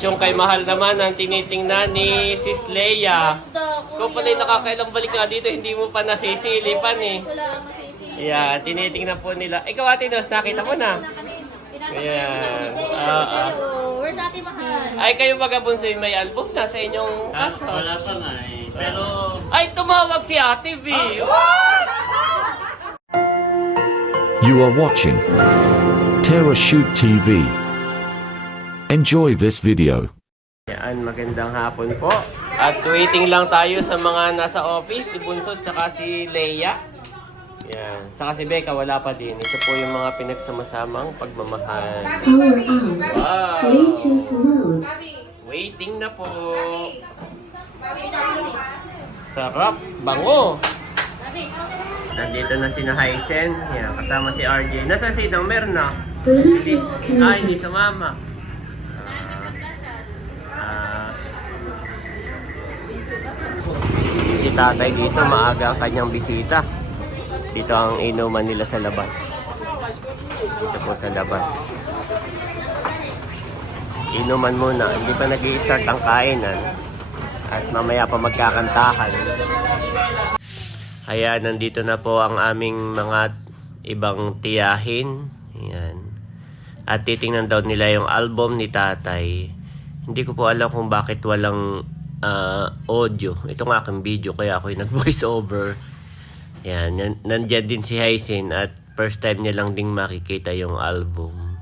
Yung kay Mahal naman ang tinitingnan ni Sis Leia. Kung pala nakakailang balik nga dito, hindi mo pa nasisilipan eh. Yeah, tinitingnan po nila. Ikaw Ate Nos, nakita mo na? Ayan. Where's Ate Mahal? Ay, kayo baga Bunsoy, may album na sa inyong kaso. Wala pa nga eh. Pero... Ay, tumawag si Ate V. You are watching Terra Shoot TV. Enjoy this video. Yan, magandang hapon po. At waiting lang tayo sa mga nasa office, si Bunso at saka si Leia. Yan. Saka si Becca, wala pa din. Ito po yung mga pinagsama-samang pagmamahal. Power on. Wow! Bluetooth mode. Waiting na po. Sarap, bango. Nandito na si Hysen. Yan, kasama si RJ. Nasaan si Damer na? Bluetooth Hindi connected. sumama. Si tatay dito, maaga ang kanyang bisita. Dito ang inuman nila sa labas. Dito po sa labas. Inuman muna, hindi pa nag-i-start ang kainan. At mamaya pa magkakantahan. Ayan, nandito na po ang aming mga ibang tiyahin. Ayan. At titingnan daw nila yung album ni tatay. Hindi ko po alam kung bakit walang audio. Ito nga aking video, kaya ako yung nag-voice over. Ayan, nandiyan din si Hysen at first time niya lang ding makikita yung album.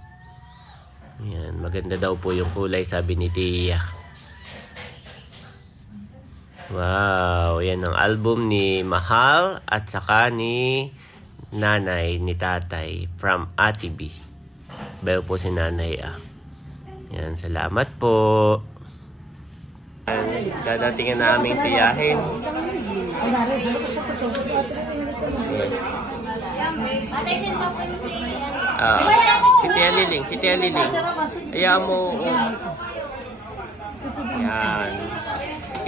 Ayan, maganda daw po yung kulay, sabi ni Tia. Wow, yan ang album ni Mahal at saka ni nanay ni tatay from Ate B. Bayo po si nanay Yan, salamat po. Dadatingin na aming tiyahin. Si Tia Liling, si Tia Liling. Ayaw mo. Yan.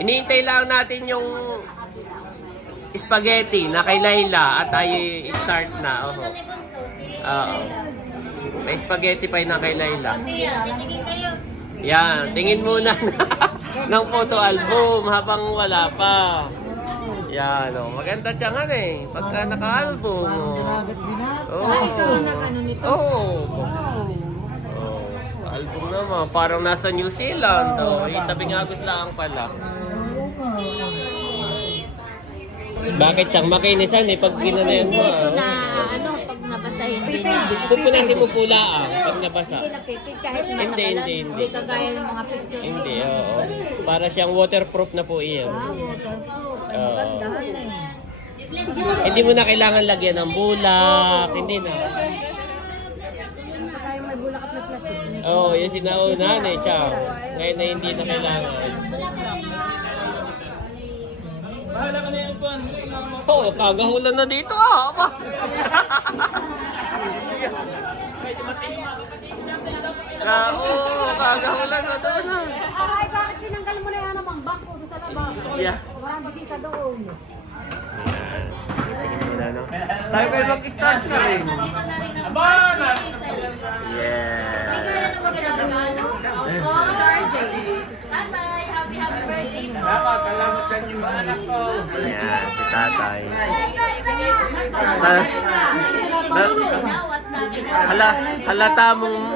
Iniintay lang natin yung spaghetti na kay Layla at tayo start na. Oo. May spaghetti pa na kay Layla. Yan, tingin muna ng photo album habang wala pa. Yan, maganda tiyangan eh. Pagka naka-album. Ikaw ang nag-ano nito? Oo. Sa album naman, parang nasa New Zealand. Tabing Agos lang pala. Bakit siyang makinisan eh pag ginanayan mo? Ito na, pag nabasa hindi na. Pupunasin mo pula pag nabasa. Hindi na pipig kahit Hindi, matagalan. hindi. Hindi kagaya ng mga picture. Hindi, oo. Para siyang waterproof na po iyan. Waterproof. Ay, Oo. maganda. Hindi mo na kailangan lagyan ng bulak. Hindi na. May bulakat na plastic. Oo, yung sinaunahan eh, Chow. Ngayon na hindi na kailangan. Bahala ka na yan, Juan. Oo, kagahulan na dito Aba. Kagahulan na doon Ay, bakit tinanggal mo na yan ang bangko doon sa labas? Yeah. Walang bisita doon. Ayan. Tingin mo na, no? Tayo kayo mag-start na rin. Abana! Yeah. Tatay, happy birthday po. Kalamatan yung anak ko. Ayan, si tatay.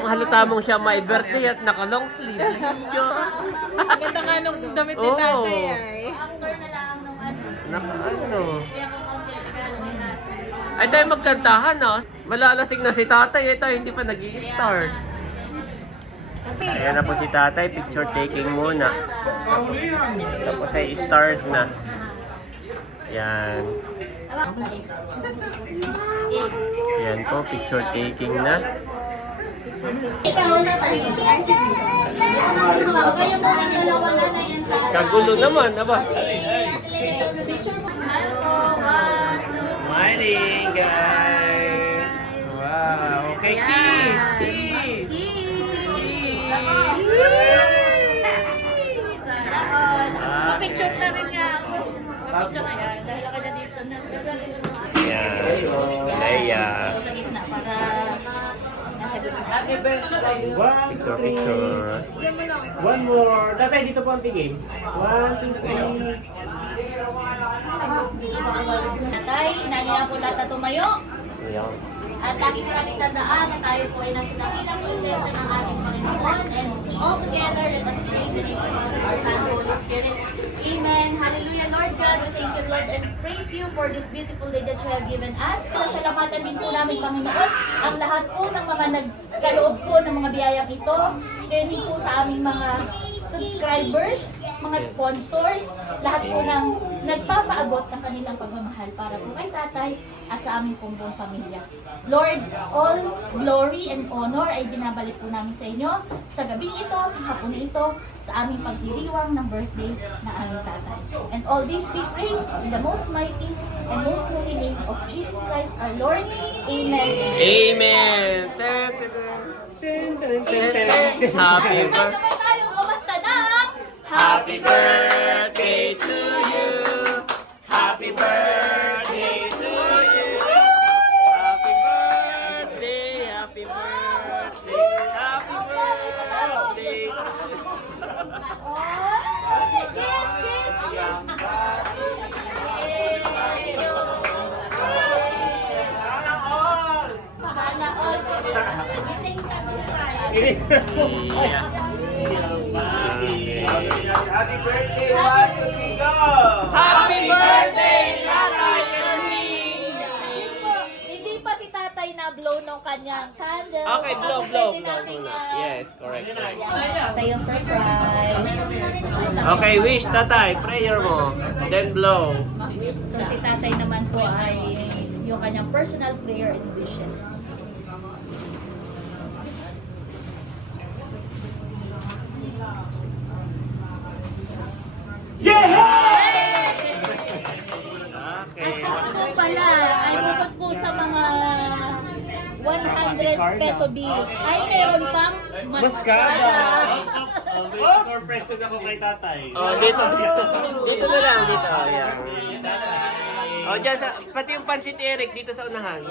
Halata mong siya may birthday at naka long sleeve. Ganda nga nung damit ni tatay ay. Naka Ay tayo magkantahan Malalasing na si tatay tayo hindi pa nag-i-start. Ayan na po si tatay, picture taking muna. Tapos ay start na. Yan. Yan po, picture taking na. Kagulo naman, aba. Smiling, guys. Wow. Okay, kiss. Kiss. Picture na rin nga ako. Picture nga yan. Dahil ako na dito na. Yan. Leia. Sa gitna para nasa gitna. Happy birthday. 1, Picture, 2, 3. picture. One more. Tatay, dito po ang tigil. 1, 2, 3. Tay, inaniya po lahat na tumayo. Ayan. At lagi po namin tandaan na tayo po ay nasa dakilang prosesyon ng ating Panginoon. And all together, let us pray the name of the Son, Holy Spirit. Amen. Hallelujah, Lord God. We thank you, Lord, and praise you for this beautiful day that you have given us. Sasalamatan din po namin, Panginoon, ang lahat po ng mga nagkaloob po ng mga biyayang ito. Kaya din po sa aming mga subscribers, mga sponsors, lahat po ng nagpapaabot ng kanilang pagmamahal para po kay tatay at sa aming pong buong pamilya. Lord, all glory and honor ay binabalik po namin sa inyo sa gabing ito, sa hapon na ito, sa aming pagdiriwang ng birthday na aming tatay. And all this we pray in the most mighty and most holy name of Jesus Christ our Lord. Amen. Amen! Happy birthday! Sabay tayong kumanta ng Happy birthday to you! Happy birthday to you! Happy birthday! Happy birthday! Happy birthday! Oh, yes, yes, yes. Sana all. Happy birthday, 1, 2, 3, go! Happy birthday, Tatay Ernie! Hindi pa si tatay na blow ng kanyang candle. Okay, blow Pwede muna. nating, Yes, correct. Sa iyong surprise. Okay, wish, tatay. Prayer mo. Then blow. So si tatay naman po ay yung kanyang personal prayer and wishes. Okay. At ako pala, ay bukod po sa mga 100 peso bills, ay meron pang maskada. Surprise ako kay tatay. Oh, dito. Dito na lang. Dito. Ayan. Oh, dyan sa, pati yung pansit Eric dito sa unahan.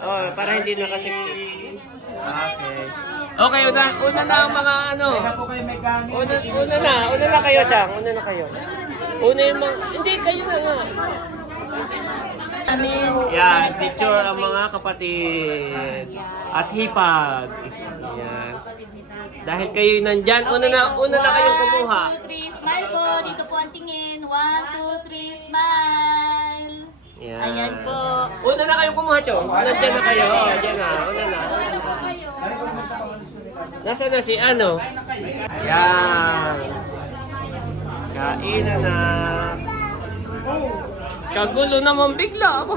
Oh, para hindi nakasiksik. Okay. Okay, una na ang mga ano. Una na kayo, Chang. Una na kayo. Una yung mga, hindi, kayo na nga. Amen. Yan, picture ang mga kapatid. At hipag. Yan. Dahil kayo nandyan, una na kayong kumuha. 1, 2, 3, smile po. Dito po ang tingin. 1, 2, 3, smile. Yan. Ayan po. Una na kayong kumuha, Chong. Nandyan na kayo. Oh, dyan na. Una na. Nasaan na si ano? Ayan. Kainan na. Kagulo naman bigla ako.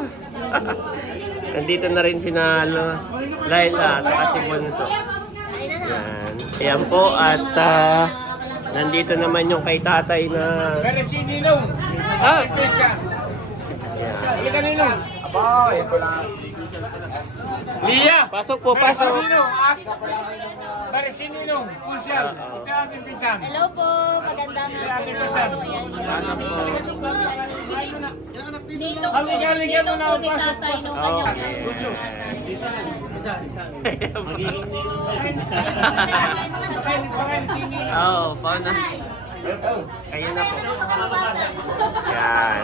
Nandito na rin si Laila at saka si Bonso. Yan. Ayan po at nandito naman yung kay tatay na... Pero si Ninong! Ah! Yan. Yan. Halika Ninong! Aba, yan ko lang. Lia! Pasok po, pasok. Ninong! Pero si Ninong! Pusyal! Ito ang ating pinsan. Hello po. Magandang hapon po. Ayan po. Kasi po, Ninong po ni tatay nung kanyang Oo, paano? Kayo na po. Yan.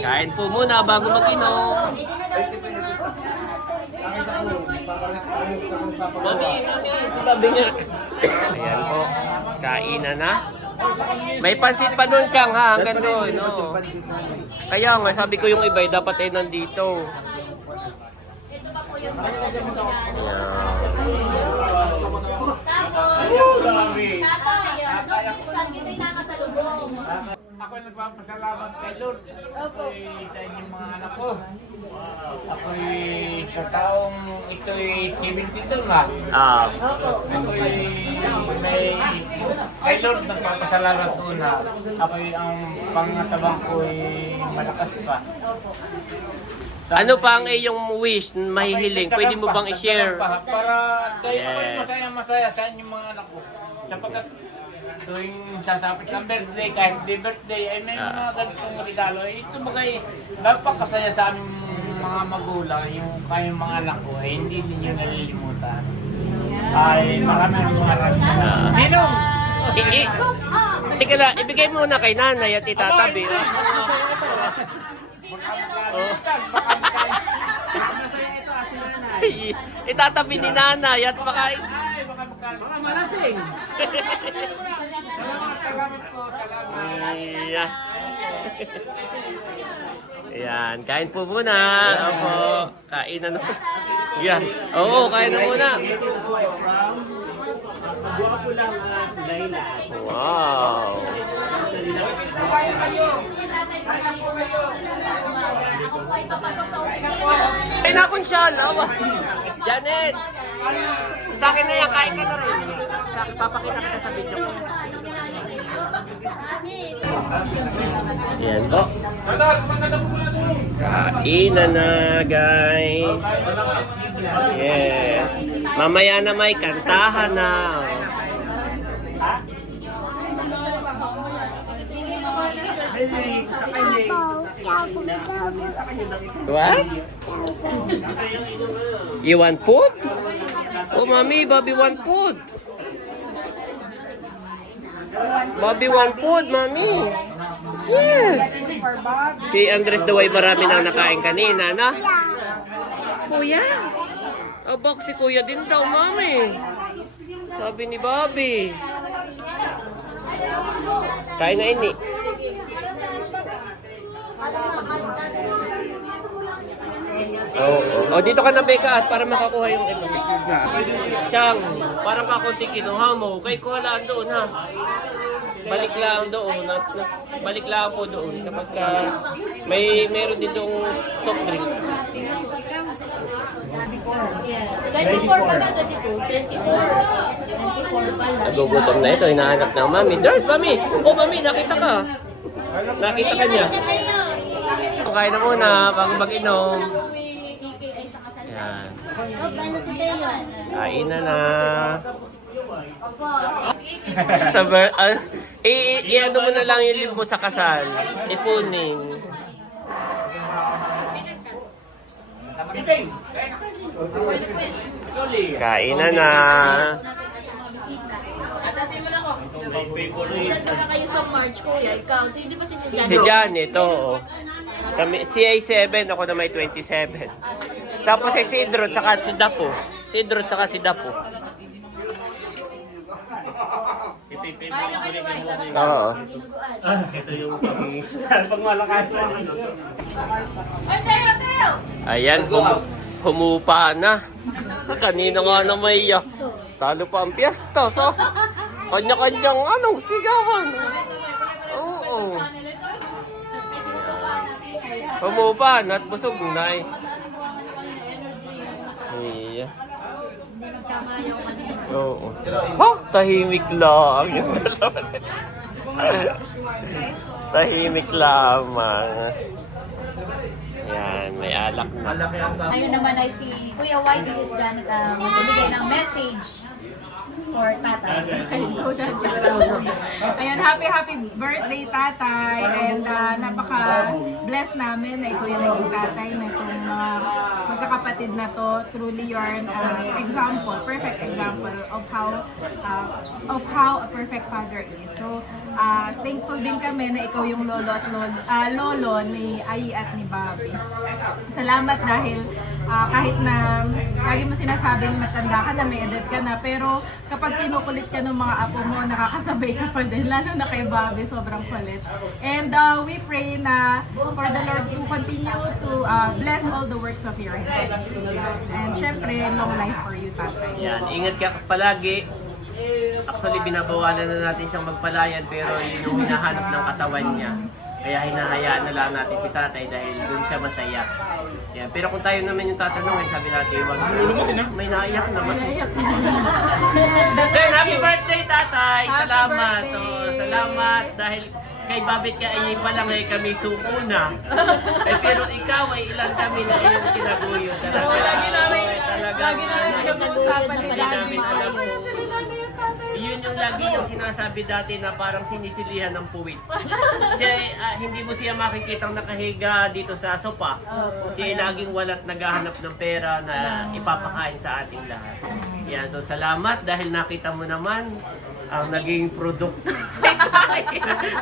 Kain po muna bago mag-inom. Mami, sabi niya. Ayan po. Kainan na. May pansit pa doon, Kang, ha? Hanggang doon, no? Kaya nga, sabi ko yung iba, dapat ay nandito. Ito pa po yung banda ng regalo. Ayan. Tatay, saan kito'y nakasalubong? Ako nagpapasalamat kay Lord. Ako'y sa inyong mga anak ko. Ako'y sa taong ito'y 72 na. Ako'y kay Lord nagpapasalamat ko na ako'y ang pangatabang ko'y malakas pa. Ano pa ang iyong wish, mahihiling? Pwede mo bang i-share? Para kayo ako'y Yes. masaya-masaya sa inyong mga anak ko. Sapagkat tuwing sasapit ng birthday, kahit di birthday, ay may mga ganitong regalo. Ito bagay, napakasaya sa aming mga magulang, yung kayong mga anak ko, eh, hindi ninyo nalilimutan. Ay, maraming Ninong! Tika lang, ibigay mo na kay nanay at itatabi. Itatabi ni nanay at baka... Baka malasing. Salamat po, salamat. Iya. Ayan, kain po muna. Opo, kain na naman. Yan. Oo, kain na muna. Gwapo lang Laila. Wow. Ay, nakong shawl. Awa. Janet. Sa akin na yan, kain ka na rin. Sa akin, papakita kita sa video ko. Yan po. Kainan na, guys. Yes. Mamaya na may kantahan na. What? You want food? Oh, mommy, Bobby want food. Bobby want food, mommy. Yes. Si Andres daw ay marami nang nakain kanina, no? Kuya? Abak si kuya din daw, mami. Sabi ni Bobby. Kain na ini. Oh, dito ka na, Becca, at para makakuha yung ito. Chang, parang kakunti kinuha mo. Kay kuha lang doon, ha? Balik lang doon. Balik lang po doon. Kapag meron ditong soft drink. 24 pa ka, 22, 24 pala. Nagugutom na ito. Hinahanap ng mami. There's mami! Oh, mami, nakita ka. Nakita ka niya. Kain na muna, bago mag-inom. Yan. Kain na. I-ano mo na lang yung live mo sa kasal. Ipunin. Kain na. Nagkaka kayo sa March, kuya. Ikaw, so hindi ba si Janet? Si Janet, oo. Kami, si A7, ako na may 27. Tapos si Sidro, tsaka si Dapo. Sidro, tsaka si Dapo. Oo. Ito yung pagmalakas. Ayan, humupa na. Kanina nga na may talo pa ang piyesta. So, kanya-kanyang anong sigawan. Oo. Humupa na at busog na eh. Iya. Oo. Tahimik lang. Tahimik lamang. Yan, may alak na. Ayun naman ay si Kuya White, this is Janet, magbibigay ng message for tatay. Ayan, happy birthday tatay. And napaka-blessed namin na ikaw yung naging tatay na itong mga magkakapatid na to. Truly you're an example, perfect example of how a perfect father is. So, thankful din kami na ikaw yung lolo ni Ai at ni Bobby. Salamat dahil kahit na lagi mo sinasabing matanda ka na, may edad ka na, pero kapag kinukulit ka ng mga apo mo, nakakasabay ka pa din, lalo na kay Bobby, sobrang kulit. And we pray na for the Lord to continue to bless all the works of your hands. And syempre, long life for you, tatay. Yan, ingat ka palagi. Actually, binabawalan na natin siyang magpalayan pero yun yung hinahanap ng katawan niya. Kaya hinahayaan na lang natin si tatay dahil doon siya masaya. Yan. Pero kung tayo naman yung tatanungin, sabi natin, wag may naiyak naman. Sir, happy birthday tatay! Salamat! Salamat dahil kay Babit ka ay pa lang ay kami suko na. Pero ikaw ay ilang kami na iyong kinaguyo. Lagi namin pinag-uusapan ni Daddy. Yun yung lagi niyang sinasabi dati na parang sinisilihan ng puwit. Siya, hindi mo siya makikitang nakahiga dito sa sopa. Siya ay laging walat naghahanap ng pera na ipapakain sa ating lahat. Yan, so salamat dahil nakita mo naman ang naging produkto.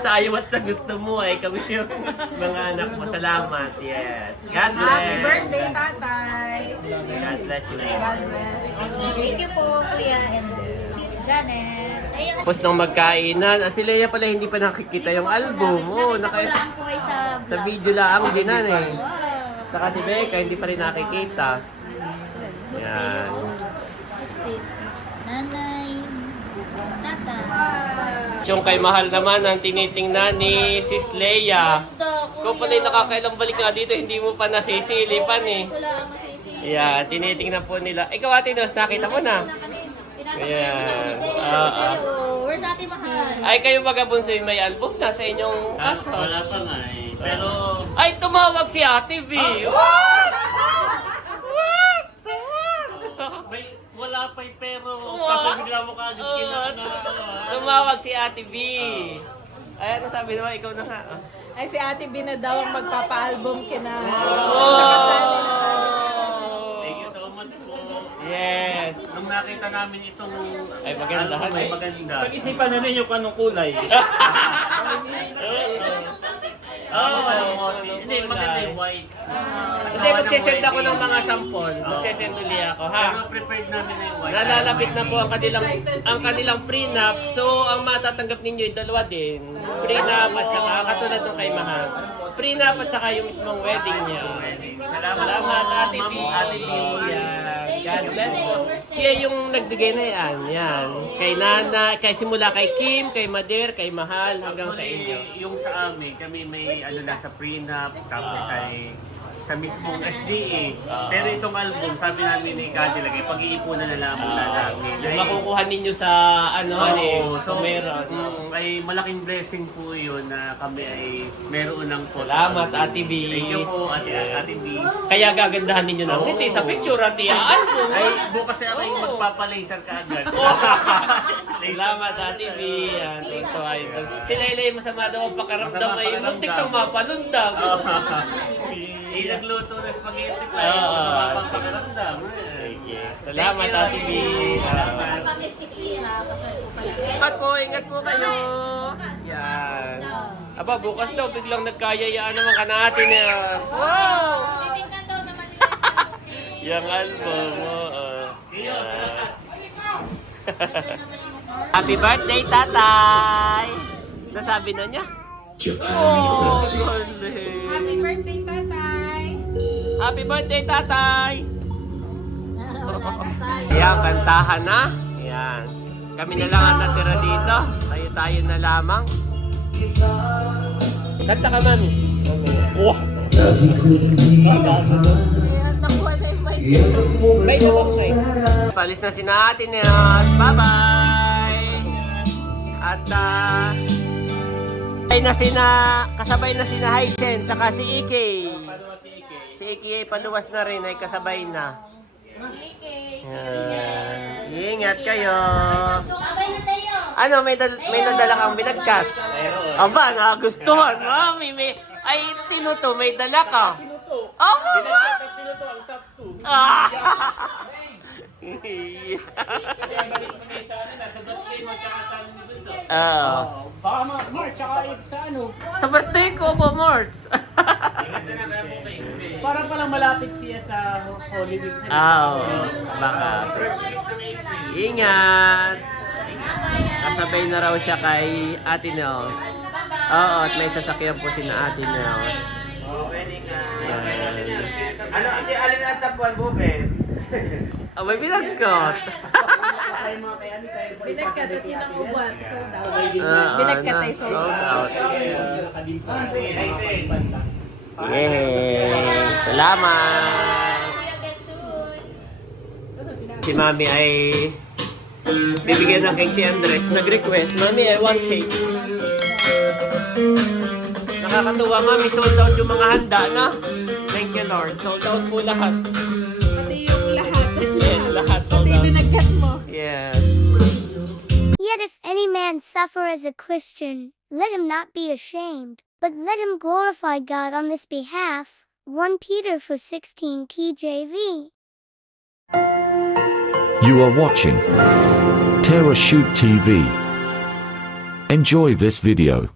Sa ayaw at sa gusto mo ay kami yung mga anak mo. Salamat. Yes. God bless. Happy birthday, tatay! God bless you. God bless. Thank you po, Kuya and Sis Janet. Ayun, Tapos nung magkainan, at si Leia pala hindi pa nakikita yung album. Oh, nakita ko lang po ay sa sa vlog. video lang din eh. Wow. Saka si Becca hindi pa rin nakikita. Yan. Nanay, tata. Yung kay Mahal naman ang tinitingnan ni Sis Leia. Kung pala'y nakakailang balik nga dito, hindi mo pa nasisilipan eh. Wala ang masisisi. Yeah, tinitingnan po nila. Ikaw Ate Nos, nakita mo na. Ayan. Where's Ate Mahal? Ay, kayo baga bunso yung may album na sa inyong aso. Wala pa nga eh. Pero Ay, tumawag si Ate V. What? may wala pa eh, pero Wow. kasi bigla mo kaagad kinakana. Tumawag si Ate V. Ay, ano sabi naman? Ikaw na nga. Ay, si Ate Bina daw ang magpapa-album kina. Thank you so much po. Yes. Nung nakita namin itong Ay, maganda, album, ay eh. maganda. Pag-isipan na ninyo kung anong kulay. Hindi, maganda yung white. Hindi, magsisend ako ng mga sample. Magsisend uli ako, ha? Pero prepared namin na yung white. Nalalapit na po ang kanilang prenup. So, ang matatanggap ninyo ay dalawa din. Prenup at saka, katulad ng kay Mahal. Prenup at saka yung mismong wedding niya. Salamat, Ate B. Ate B. Yan. God bless po. Siya yung nagbigay na yan. Yan. Kay Nana, simula kay Kim, kay Mader, kay Mahal, hanggang sa inyo. Yung sa amin, kami may nasa prenup, tapos ay sa mismong SDA. Pero itong album, sabi namin ni Kati lagay, pag-iipunan na lang muna namin. Yung makukuha ninyo sa So, meron. ay malaking blessing po yun na kami ay meron ng photo. Salamat, Ate B. Thank you po, Ate B. Kaya gagandahan ninyo ng ngiti sa picture, Ate album. Ay, bukas ay ako yung magpapalaser kaagad. Salamat, Ate B. Yan, ito ay si Laylay masama daw ang pakaramdam ay muntik nang mapalundag. Nagluto na spaghetti pa. Oo. Sa mapapakaramdam. Salamat, Ate B. Pag-iktira, pasal po pala. Ingat po kayo. Yan. Aba, bukas daw biglang nagkayayaan naman ka natin. Wow! Titingnan daw naman nila. Yung album mo. Happy birthday, tatay! Nasabi na niya? Oh, galing. Happy birthday, tatay! Happy birthday, tatay! Ayan, kantahan na. Ayan. Kami na lang ang natira dito. Tayo-tayo na lamang. Kanta ka, mami. Wow! Ayan, nakuha na yung mic. May nabok na palis na si natin yun. Bye-bye! At kasabay na sina Haisen saka si Ike. Si Ike ay paluwas na rin ay kasabay na. Yan. Ingat kayo. Abay na tayo. Ano, may nadala kang binagkat? Aba, nagustuhan. Mami, ay tinuto, may dala ka. Tinuto. Oh, mama! Tinuto ang top 2. Ah! Kaya balik mo sa nasa birthday mo tsaka sa ano ni Bunso. Baka March, tsaka sa ano. Sa birthday ko po, Morts. Ingat na kaya po kayo. Para palang malapit siya sa Holy Week. Oo, baka. First week ng April. Ingat! Kasabay na raw siya kay Ate Nels. Oo, at may sasakyan po si na Ate Nels. Yan. Ano kasi alin at tapuan buke? Oh, may binagkot. Tayo mga kaya ni tayo po. Binagkat at yun ang ubat. Sold out. Oo, Binagkat ay sold out. Yay! Salamat! See you again soon. Si Mami ay bibigyan ng cake si Andres. Nag-request, Mami, I want cake. Nakakatuwa, Mami. Sold out yung mga handa, no? Thank you, Lord. Sold out po lahat. Pati yung lahat. Yes, lahat sold Pati out. binagkat mo. Yes. 嫌です。any man suffer as a Christian, let him not be ashamed, but let him glorify God on this behalf. 1 Peter 4:16 KJV. You are watching Terra Shoot TV. Enjoy this video.